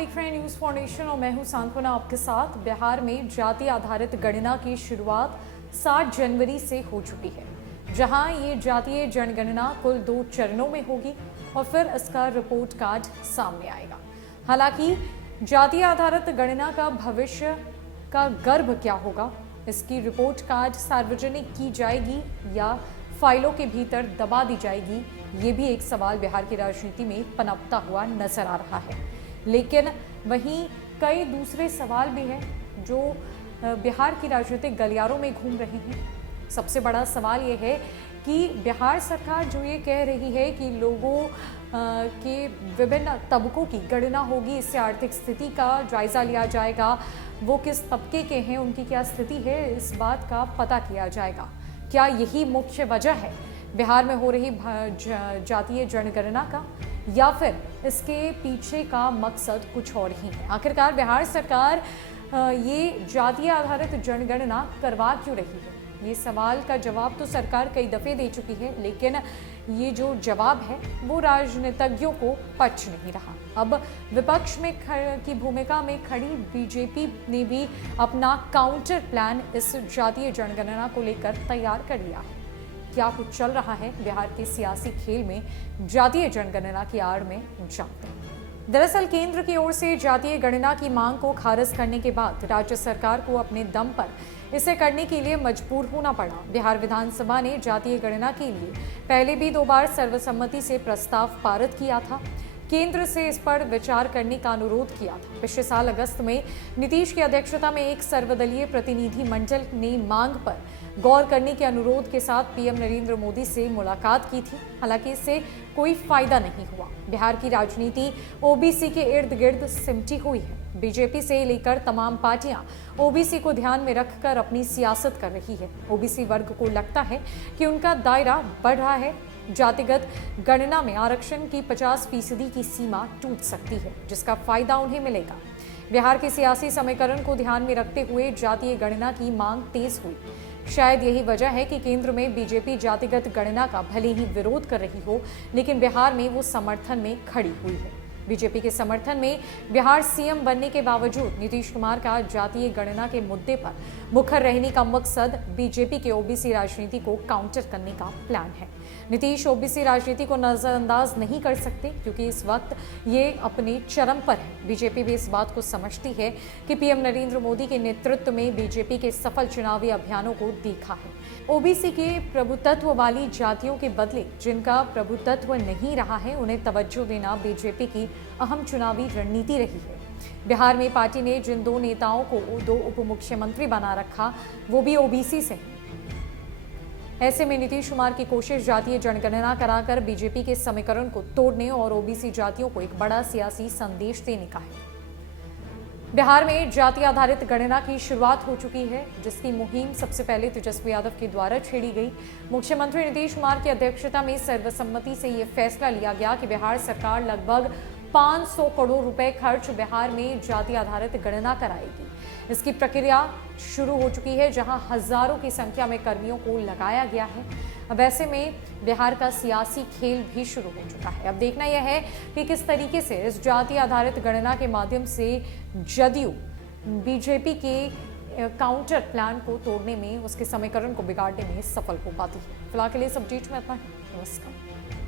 देख रहे हैं न्यूज़ फाउंडेशन और मैं हूं सांत्वना आपके साथ। बिहार में जाति आधारित गणना की शुरुआत 7 जनवरी से हो चुकी है, जहां ये जातीय जनगणना कुल 2 चरणों में होगी और फिर इसका रिपोर्ट कार्ड सामने आएगा। हालांकि जातीय आधारित गणना का भविष्य का गर्भ क्या होगा, इसकी रिपोर्ट कार्ड सार्वजनिक की जाएगी या फाइलों के भीतर दबा दी जाएगी, ये भी एक सवाल बिहार की राजनीति में पनपता हुआ नजर आ रहा है। लेकिन वहीं कई दूसरे सवाल भी हैं जो बिहार की राजनीतिक गलियारों में घूम रहे हैं। सबसे बड़ा सवाल ये है कि बिहार सरकार जो ये कह रही है कि लोगों के विभिन्न तबकों की गणना होगी, इससे आर्थिक स्थिति का जायजा लिया जाएगा, वो किस तबके के हैं, उनकी क्या स्थिति है, इस बात का पता किया जाएगा। क्या यही मुख्य वजह है बिहार में हो रही जातीय जनगणना का, या फिर इसके पीछे का मकसद कुछ और ही है? आखिरकार बिहार सरकार ये जातीय आधारित जनगणना करवा क्यों रही है? ये सवाल का जवाब तो सरकार कई दफे दे चुकी है, लेकिन ये जो जवाब है वो राजनीतिज्ञों को पच नहीं रहा। अब विपक्ष में की भूमिका में खड़ी बीजेपी ने भी अपना काउंटर प्लान इस जातीय जनगणना को लेकर तैयार कर लिया है। क्या कुछ चल रहा है बिहार के सियासी खेल में जातीय जनगणना की आड़ में, जानते हैं। दरअसल केंद्र की ओर से जातीय गणना की मांग को खारिज करने के बाद राज्य सरकार को अपने दम पर इसे करने के लिए मजबूर होना पड़ा। बिहार विधानसभा ने जातीय गणना के लिए पहले भी 2 बार सर्वसम्मति से प्रस्ताव पारित किया था। केंद्र से इस पर विचार करने का अनुरोध किया था। पिछले साल अगस्त में नीतीश की अध्यक्षता में एक सर्वदलीय प्रतिनिधि मंडल ने मांग पर गौर करने के अनुरोध के साथ पीएम नरेंद्र मोदी से मुलाकात की थी। हालांकि इससे कोई फायदा नहीं हुआ। बिहार की राजनीति ओबीसी के इर्द गिर्द सिमटी हुई है। बीजेपी से लेकर तमाम पार्टियां ओबीसी को ध्यान में रखकर अपनी सियासत कर रही है। ओबीसी वर्ग को लगता है कि उनका दायरा बढ़ रहा है। जातिगत गणना में आरक्षण की 50% की सीमा टूट सकती है, जिसका फायदा उन्हें मिलेगा। बिहार के सियासी समीकरण को ध्यान में रखते हुए जातीय गणना की मांग तेज हुई। शायद यही वजह है कि केंद्र में बीजेपी जातिगत गणना का भले ही विरोध कर रही हो, लेकिन बिहार में वो समर्थन में खड़ी हुई है। बीजेपी के समर्थन में बिहार सीएम बनने के बावजूद नीतीश कुमार का जातीय गणना के मुद्दे पर मुखर रहने का मकसद बीजेपी के ओबीसी राजनीति को काउंटर करने का प्लान है। नीतीश ओबीसी राजनीति को नजरअंदाज नहीं कर सकते, क्योंकि इस वक्त ये अपने चरम पर है। बीजेपी भी इस बात को समझती है कि पीएम नरेंद्र मोदी के नेतृत्व में बीजेपी के सफल चुनावी अभियानों को देखा है। ओबीसी के प्रभुत्व वाली जातियों के बदले जिनका प्रभुत्व नहीं रहा है, उन्हें तवज्जो देना बीजेपी की अहम चुनावी रणनीति रही है। बिहार में पार्टी ने जिन 2 नेताओं को 2 उप मुख्यमंत्री बना रखा, वो भी ओबीसी से हैं। ऐसे में नीतीश कुमार की कोशिश जातीय जनगणना कराकर बीजेपी के समीकरण को तोड़ने और ओबीसी जातियों को एक बड़ा सियासी संदेश देने का है। बिहार में जाति आधारित गणना की शुरुआत हो चुकी है, जिसकी मुहिम सबसे पहले तेजस्वी यादव के द्वारा छेड़ी गई। मुख्यमंत्री नीतीश कुमार की अध्यक्षता में सर्वसम्मति से यह फैसला लिया गया कि बिहार सरकार लगभग 500 करोड़ रुपए खर्च बिहार में जाति आधारित गणना कराएगी। इसकी प्रक्रिया शुरू हो चुकी है, जहां हजारों की संख्या में कर्मियों को लगाया गया है। अब ऐसे में बिहार का सियासी खेल भी शुरू हो चुका है। अब देखना यह है कि किस तरीके से इस जाति आधारित गणना के माध्यम से जदयू बीजेपी के काउंटर प्लान को तोड़ने में, उसके समीकरण को बिगाड़ने में सफल हो पाती है। फिलहाल के लिए इस अपडेट में इतना ही। नमस्कार।